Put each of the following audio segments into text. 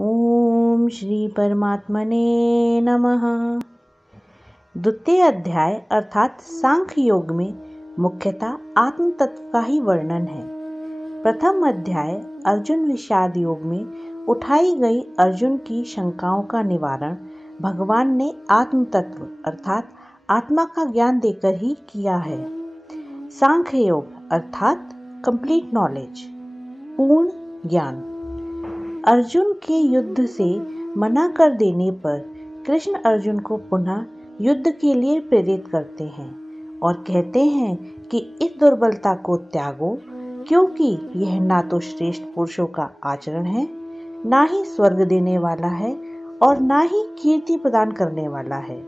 ओम श्री परमात्मने नमः। द्वितीय अध्याय अर्थात सांख्य योग में मुख्यतः आत्म तत्व का ही वर्णन है। प्रथम अध्याय अर्जुन विषाद योग में उठाई गई अर्जुन की शंकाओं का निवारण भगवान ने आत्म तत्व अर्थात आत्मा का ज्ञान देकर ही किया है। सांख्य योग अर्थात कंप्लीट नॉलेज, पूर्ण ज्ञान। अर्जुन के युद्ध से मना कर देने पर कृष्ण अर्जुन को पुनः युद्ध के लिए प्रेरित करते हैं और कहते हैं कि इस दुर्बलता को त्यागो, क्योंकि यह ना तो श्रेष्ठ पुरुषों का आचरण है, ना ही स्वर्ग देने वाला है और ना ही कीर्ति प्रदान करने वाला है।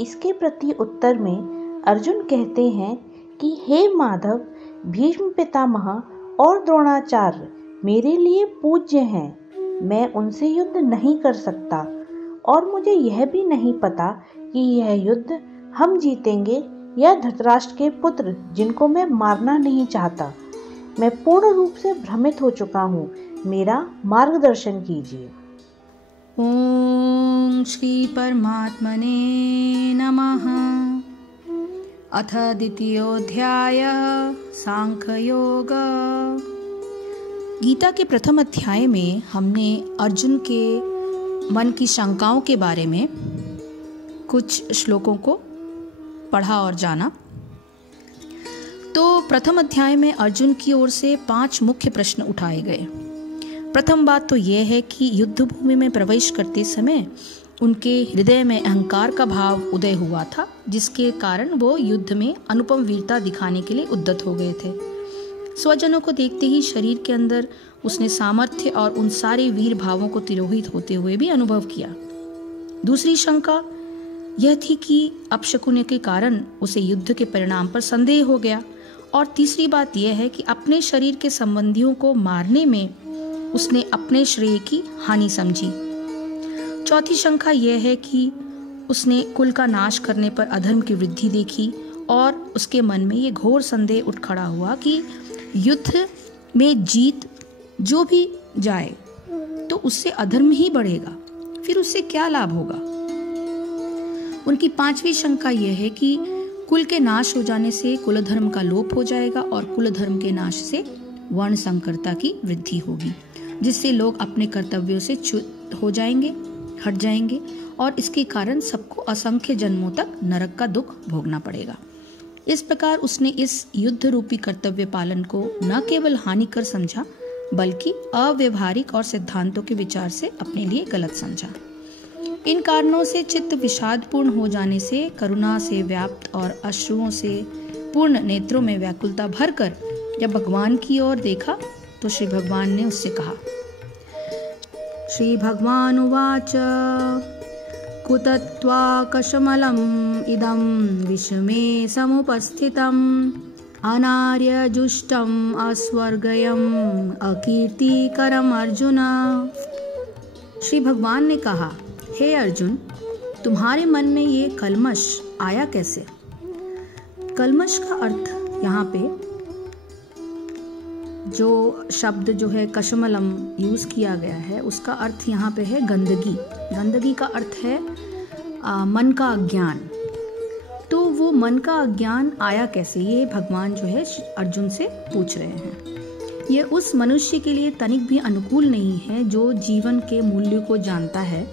इसके प्रति उत्तर में अर्जुन कहते हैं कि हे माधव, भीष्म पितामह और द्रोणाचार्य मेरे लिए पूज्य हैं। मैं उनसे युद्ध नहीं कर सकता और मुझे यह भी नहीं पता कि यह युद्ध हम जीतेंगे या धृतराष्ट्र के पुत्र जिनको मैं मारना नहीं चाहता। मैं पूर्ण रूप से भ्रमित हो चुका हूँ, मेरा मार्गदर्शन कीजिए। ओम श्री परमात्मने नमः। अथ द्वितीयोऽध्याय सांख्ययोग। गीता के प्रथम अध्याय में हमने अर्जुन के मन की शंकाओं के बारे में कुछ श्लोकों को पढ़ा और जाना। तो प्रथम अध्याय में अर्जुन की ओर से 5 मुख्य प्रश्न उठाए गए। प्रथम बात तो यह है कि युद्ध भूमि में प्रवेश करते समय उनके हृदय में अहंकार का भाव उदय हुआ था, जिसके कारण वो युद्ध में अनुपम वीरता दिखाने के लिए उद्यत हो गए थे। स्वजनों को देखते ही शरीर के अंदर उसने सामर्थ्य और उन सारे वीर भावों को तिरोहित होते हुए भी अनुभव किया। दूसरी शंका यह थी कि अपशकुनी के कारण उसे युद्ध के परिणाम पर संदेह हो गया। और तीसरी बात यह है कि अपने शरीर के संबंधियों को मारने में उसने अपने श्रेय की हानि समझी। चौथी शंका यह है कि उसने कुल का नाश करने पर अधर्म की वृद्धि देखी और उसके मन में ये घोर संदेह उठ खड़ा हुआ कि युद्ध में जीत जो भी जाए तो उससे अधर्म ही बढ़ेगा, फिर उससे क्या लाभ होगा। उनकी पांचवी शंका यह है कि कुल के नाश हो जाने से कुल धर्म का लोप हो जाएगा और कुल धर्म के नाश से वर्ण संकरता की वृद्धि होगी, जिससे लोग अपने कर्तव्यों से च्युत हो जाएंगे, हट जाएंगे और इसके कारण सबको असंख्य जन्मों तक नरक का दुख भोगना पड़ेगा। इस प्रकार उसने इस युद्ध रूपी कर्तव्य पालन को न केवल हानिकर समझा बल्कि अव्यवहारिक और सिद्धांतों के विचार से अपने लिए गलत समझा। इन कारणों से चित्त विषादपूर्ण हो जाने से करुणा से व्याप्त और अश्रुओं से पूर्ण नेत्रों में व्याकुलता भरकर जब भगवान की ओर देखा तो श्री भगवान ने उससे कहा। श्री भगवान उवाच कुतत्वाकशमलम् इदं विषमे समुपस्थितम् अनार्यजुष्टम् अस्वर्गयम् अकीर्तिकरम् अर्जुन। श्री भगवान ने कहा, हे अर्जुन, तुम्हारे मन में ये कल्मश आया कैसे? कल्मश का अर्थ यहाँ पे जो शब्द जो है कशमलम यूज किया गया है उसका अर्थ यहाँ पे है गंदगी। गंदगी का अर्थ है मन का अज्ञान। तो वो मन का अज्ञान आया कैसे, ये भगवान जो है अर्जुन से पूछ रहे हैं। ये उस मनुष्य के लिए तनिक भी अनुकूल नहीं है जो जीवन के मूल्य को जानता है।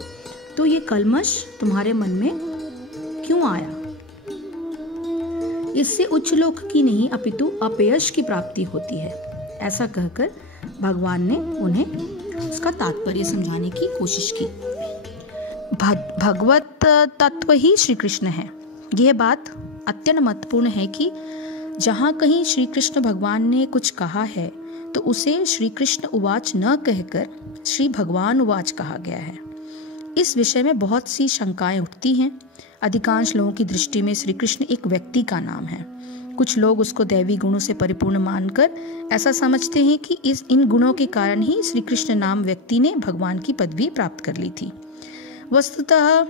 तो ये कल्मश तुम्हारे मन में क्यों आया? इससे उच्च लोक की नहीं अपितु अपयश की प्राप्ति होती है। ऐसा कहकर भगवान ने उन्हें उसका तात्पर्य समझाने की कोशिश की। भगवत तत्व ही श्री कृष्ण है। यह बात अत्यंत महत्वपूर्ण है कि जहाँ कहीं श्री कृष्ण भगवान ने कुछ कहा है तो उसे श्री कृष्ण उवाच न कहकर श्री भगवान उवाच कहा गया है। इस विषय में बहुत सी शंकाएं उठती हैं। अधिकांश लोगों की दृष्टि में श्री कृष्ण एक व्यक्ति का नाम है। कुछ लोग उसको दैवी गुणों से परिपूर्ण मानकर ऐसा समझते हैं कि इन गुणों के कारण ही श्री कृष्ण नाम व्यक्ति ने भगवान की पदवी प्राप्त कर ली थी। वस्तुतः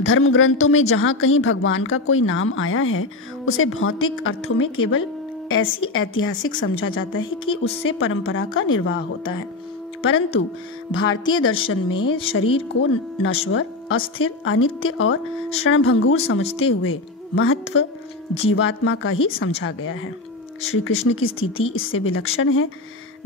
धर्म ग्रंथों में जहाँ कहीं भगवान का कोई नाम आया है उसे भौतिक अर्थों में केवल ऐसी ऐतिहासिक समझा जाता है कि उससे परंपरा का निर्वाह होता है। परंतु भारतीय दर्शन में शरीर को नश्वर, अस्थिर, अनित्य और क्षणभंगुर समझते हुए महत्व जीवात्मा का ही समझा गया है। श्री कृष्ण की स्थिति इससे विलक्षण है।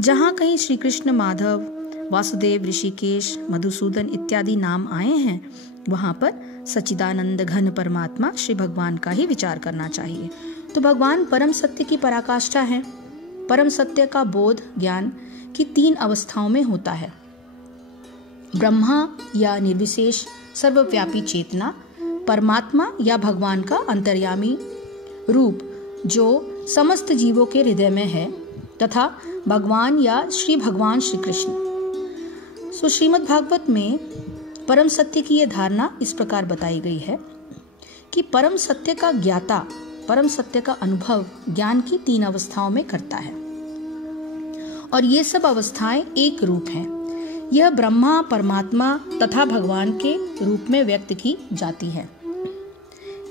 जहाँ कहीं श्री कृष्ण, माधव, वासुदेव, ऋषिकेश, मधुसूदन इत्यादि नाम आए हैं, वहाँ पर सच्चिदानंद घन परमात्मा श्री भगवान का ही विचार करना चाहिए। तो भगवान परम सत्य की पराकाष्ठा है। परम सत्य का बोध ज्ञान की 3 अवस्थाओं में होता है। ब्रह्मा या निर्विशेष सर्वव्यापी चेतना, परमात्मा या भगवान का अंतर्यामी रूप जो समस्त जीवों के हृदय में है, तथा भगवान या श्री भगवान श्री कृष्ण। श्रीमद् भागवत में परम सत्य की यह धारणा इस प्रकार बताई गई है कि परम सत्य का ज्ञाता परम सत्य का अनुभव ज्ञान की 3 अवस्थाओं में करता है, और ये सब अवस्थाएं एक रूप हैं। यह ब्रह्मा, परमात्मा तथा भगवान के रूप में व्यक्त की जाती है।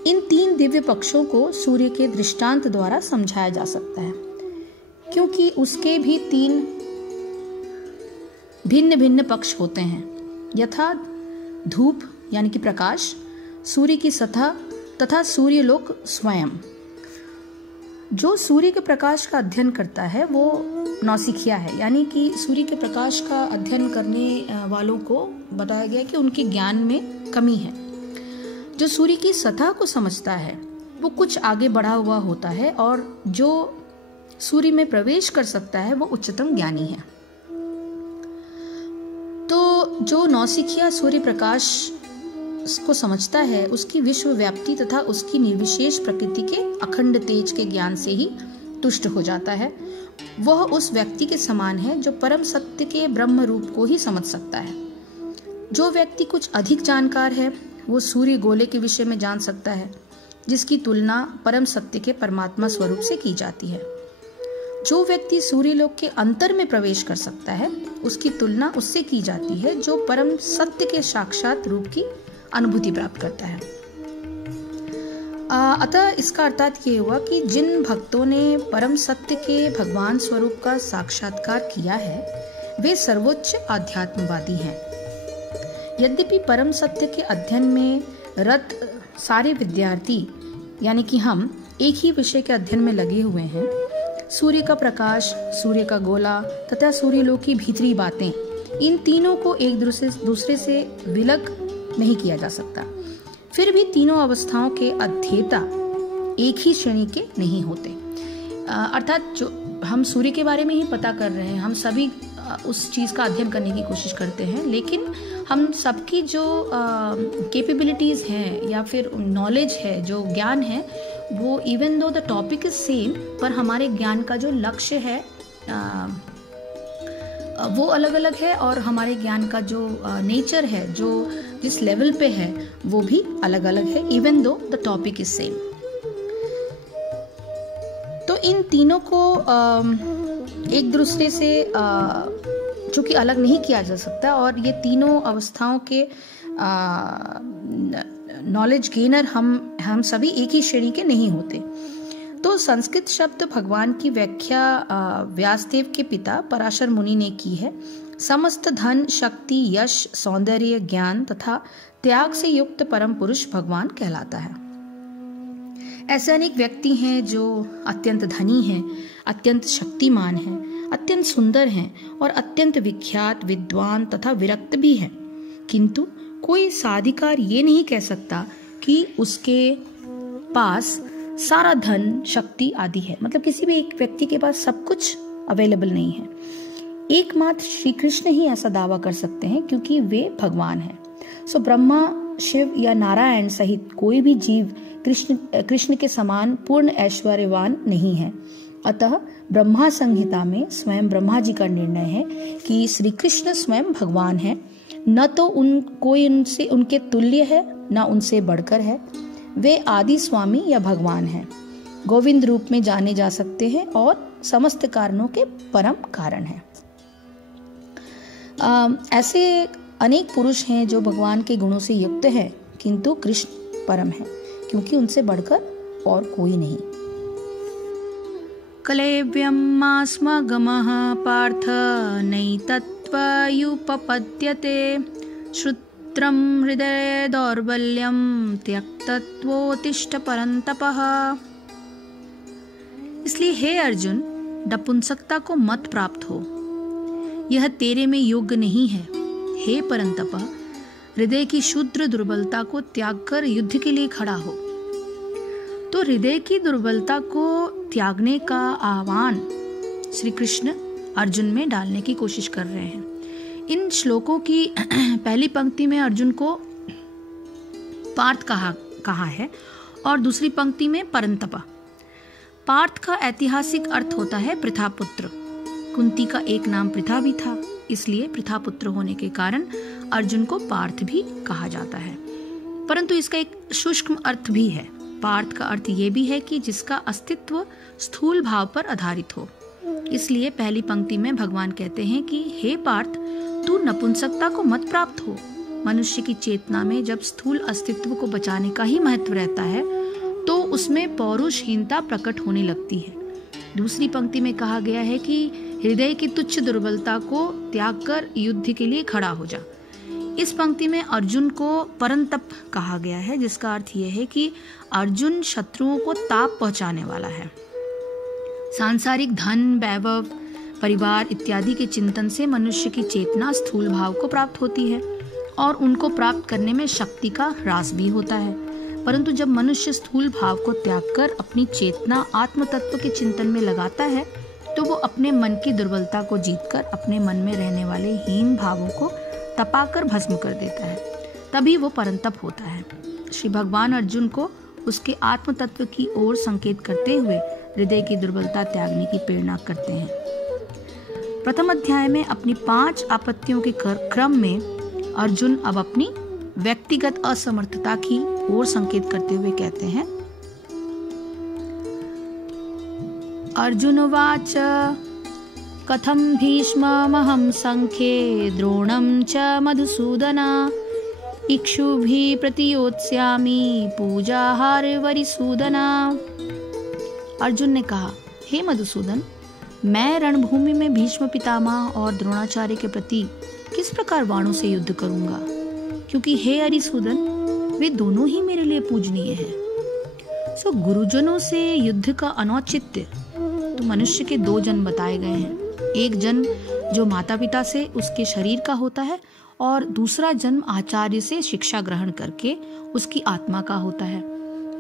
इन 3 दिव्य पक्षों को सूर्य के दृष्टांत द्वारा समझाया जा सकता है, क्योंकि उसके भी 3 भिन्न भिन्न पक्ष होते हैं, यथा धूप यानी कि प्रकाश, सूर्य की सतह तथा सूर्यलोक स्वयं। जो सूर्य के प्रकाश का अध्ययन करता है वो नौसिखिया है, यानी कि सूर्य के प्रकाश का अध्ययन करने वालों को बताया गया कि उनके ज्ञान में कमी है। जो सूर्य की सतह को समझता है वो कुछ आगे बढ़ा हुआ होता है, और जो सूर्य में प्रवेश कर सकता है वो उच्चतम ज्ञानी है। तो जो नौसिखिया सूर्य प्रकाश को समझता है, उसकी विश्व व्याप्ति तथा उसकी निर्विशेष प्रकृति के अखंड तेज के ज्ञान से ही तुष्ट हो जाता है। वह उस व्यक्ति के समान है जो परम सत्य के ब्रह्म रूप को ही समझ सकता है। जो व्यक्ति कुछ अधिक जानकार है वो सूर्य गोले के विषय में जान सकता है, जिसकी तुलना परम सत्य के परमात्मा स्वरूप से की जाती है। जो व्यक्ति सूर्यलोक के अंतर में प्रवेश कर सकता है, उसकी तुलना उससे की जाती है जो परम सत्य के साक्षात रूप की अनुभूति प्राप्त करता है। अतः इसका अर्थात ये हुआ कि जिन भक्तों ने परम सत्य के भगवान स्वरूप का साक्षात्कार किया है वे सर्वोच्च आध्यात्मवादी हैं। यद्यपि परम सत्य के अध्ययन में रत सारे विद्यार्थी यानी कि हम एक ही विषय के अध्ययन में लगे हुए हैं, सूर्य का प्रकाश, सूर्य का गोला तथा सूर्यलोक की भीतरी बातें, इन तीनों को एक दूसरे से विलग नहीं किया जा सकता। फिर भी तीनों अवस्थाओं के अध्येता एक ही श्रेणी के नहीं होते। अर्थात जो हम सूर्य के बारे में ही पता कर रहे हैं, हम सभी उस चीज़ का अध्ययन करने की कोशिश करते हैं, लेकिन हम सबकी जो कैपेबिलिटीज़ हैं या फिर नॉलेज है, जो ज्ञान है, वो even though the topic is same, पर हमारे ज्ञान का जो लक्ष्य है वो अलग अलग है, और हमारे ज्ञान का जो नेचर है, जो जिस लेवल पे है, वो भी अलग अलग है, even though the topic is same. तो इन तीनों को एक दूसरे से चूंकि अलग नहीं किया जा सकता, और ये तीनों अवस्थाओं के नॉलेज गेनर हम सभी एक ही श्रेणी के नहीं होते। तो संस्कृत शब्द भगवान की व्याख्या व्यासदेव के पिता पराशर मुनि ने की है। समस्त धन, शक्ति, यश, सौंदर्य, ज्ञान तथा त्याग से युक्त परम पुरुष भगवान कहलाता है। ऐसे अनेक व्यक्ति हैं जो अत्यंत धनी हैं, अत्यंत शक्तिमान हैं, अत्यंत सुंदर हैं और अत्यंत विख्यात, विद्वान तथा विरक्त भी हैं, किंतु कोई साधिकार ये नहीं कह सकता कि उसके पास सारा धन, शक्ति आदि है। मतलब किसी भी एक व्यक्ति के पास सब कुछ अवेलेबल नहीं है। एकमात्र श्री कृष्ण ही ऐसा दावा कर सकते हैं, क्योंकि वे भगवान हैं। सो ब्रह्मा, शिव या नारायण सहित कोई भी जीव कृष्ण के समान पूर्ण ऐश्वर्यवान नहीं है। अतः ब्रह्मा संहिता में स्वयं ब्रह्मा जी का निर्णय है कि श्री कृष्ण स्वयं भगवान है, न तो कोई उनके तुल्य है, न उनसे बढ़कर है। वे आदि स्वामी या भगवान हैं, गोविंद रूप में जाने जा सकते हैं और समस्त कारणों के परम कारण हैं। ऐसे अनेक पुरुष हैं जो भगवान के गुणों से युक्त हैं, किंतु कृष्ण परम है, क्योंकि उनसे बढ़कर और कोई नहीं। कलेव्यमास्मगमः पार्थ नैतत्त्वयुपपद्यते श्रुत्रं हृदये दौर्बल्यं त्यक्तत्वोत्तिष्ठ परन्तपः। इसलिए हे अर्जुन, नपुंसकता को मत प्राप्त हो, यह तेरे में योग्य नहीं है। हे परंतप, हृदय की शुद्र दुर्बलता को त्याग कर युद्ध के लिए खड़ा हो। तो हृदय की दुर्बलता को त्यागने का आह्वान श्री कृष्ण अर्जुन में डालने की कोशिश कर रहे हैं। इन श्लोकों की पहली पंक्ति में अर्जुन को पार्थ कहा है और दूसरी पंक्ति में परंतप। पार्थ का ऐतिहासिक अर्थ होता है पृथापुत्र। कुंती का एक नाम पृथा भी था, इसलिए पृथापुत्र होने के कारण अर्जुन को पार्थ भी कहा जाता है। परंतु इसका एक सूक्ष्म अर्थ भी है। पार्थ का अर्थ ये भी है कि जिसका अस्तित्व स्थूल भाव पर आधारित हो। इसलिए पहली पंक्ति में भगवान कहते हैं कि हे पार्थ, तू नपुंसकता को मत प्राप्त हो। मनुष्य की चेतना में जब स्थूल अस्तित्व को बचाने का ही महत्व रहता है तो उसमें पौरुषहीनता प्रकट होने लगती है। दूसरी पंक्ति में कहा गया है कि हृदय की तुच्छ दुर्बलता को त्याग कर युद्ध के लिए खड़ा हो जा। इस पंक्ति में अर्जुन को परंतप कहा गया है, जिसका अर्थ यह है कि अर्जुन शत्रुओं को ताप पहुंचाने वाला है। सांसारिक धन, वैभव, परिवार इत्यादि के चिंतन से मनुष्य की चेतना स्थूल भाव को प्राप्त होती है और उनको प्राप्त करने में शक्ति का ह्रास भी होता है। परंतु जब मनुष्य स्थूल भाव को त्याग कर अपनी चेतना आत्म तत्व के चिंतन में लगाता है तो वो अपने मन की दुर्बलता को जीतकर अपने मन में रहने वाले हीन भावों को तपाकर भस्म कर देता है, तभी वो परंतप होता है। श्री भगवान अर्जुन को उसके आत्म तत्व की ओर संकेत करते हुए हृदय की दुर्बलता त्यागने की प्रेरणा करते हैं। प्रथम अध्याय में अपनी 5 आपत्तियों के क्रम में अर्जुन अब अपनी व्यक्तिगत असमर्थता की ओर संकेत करते हुए कहते हैं। अर्जुनवाच कथं भीष्ममहं संख्ये द्रोणं च मधुसूदन इक्षुभिः प्रतियोत्स्यामि पूजाहारे वरिसूदन। अर्जुन ने कहा, हे मधुसूदन, मैं रणभूमि में भीष्म पितामह और द्रोणाचार्य के प्रति किस प्रकार बाणों से युद्ध करूंगा, क्योंकि हे अरिसूदन, वे दोनों ही मेरे लिए पूजनीय हैं। गुरुजनों से युद्ध का अनौचित्य तो मनुष्य के 2 जन्म बताए गए हैं। एक जन्म जो माता पिता से उसके शरीर का होता है और दूसरा जन्म आचार्य से शिक्षा ग्रहण करके उसकी आत्मा का होता है।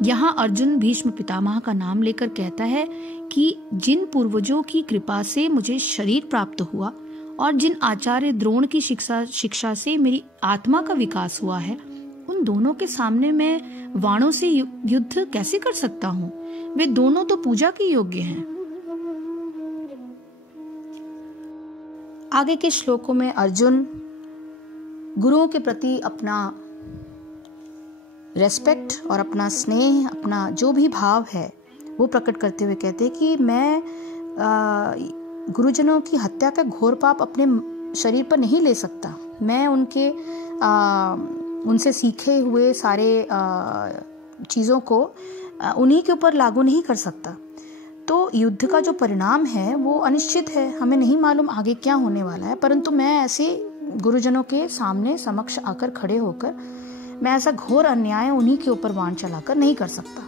यहाँ अर्जुन भीष्म पितामह का नाम लेकर कहता है कि जिन पूर्वजों की कृपा से मुझे शरीर प्राप्त हुआ और जिन आचार्य द्रोण की शिक्षा से मेरी आत्मा का विकास हुआ है, उन दोनों के सामने मैं वाणों से युद्ध कैसे कर सकता हूँ? वे दोनों तो पूजा के योग्य हैं। आगे के श्लोकों में अर्जुन गुरुओं के प्रति अपना रेस्पेक्ट और अपना स्नेह, अपना जो भी भाव है वो प्रकट करते हुए कहते हैं कि मैं गुरुजनों की हत्या का घोर पाप अपने शरीर पर नहीं ले सकता। मैं उनसे सीखे हुए सारे चीज़ों को उन्हीं के ऊपर लागू नहीं कर सकता। तो युद्ध का जो परिणाम है वो अनिश्चित है, हमें नहीं मालूम आगे क्या होने वाला है। परंतु मैं ऐसे गुरुजनों के सामने समक्ष आकर खड़े होकर मैं ऐसा घोर अन्याय उन्हीं के ऊपर बाण चलाकर नहीं कर सकता।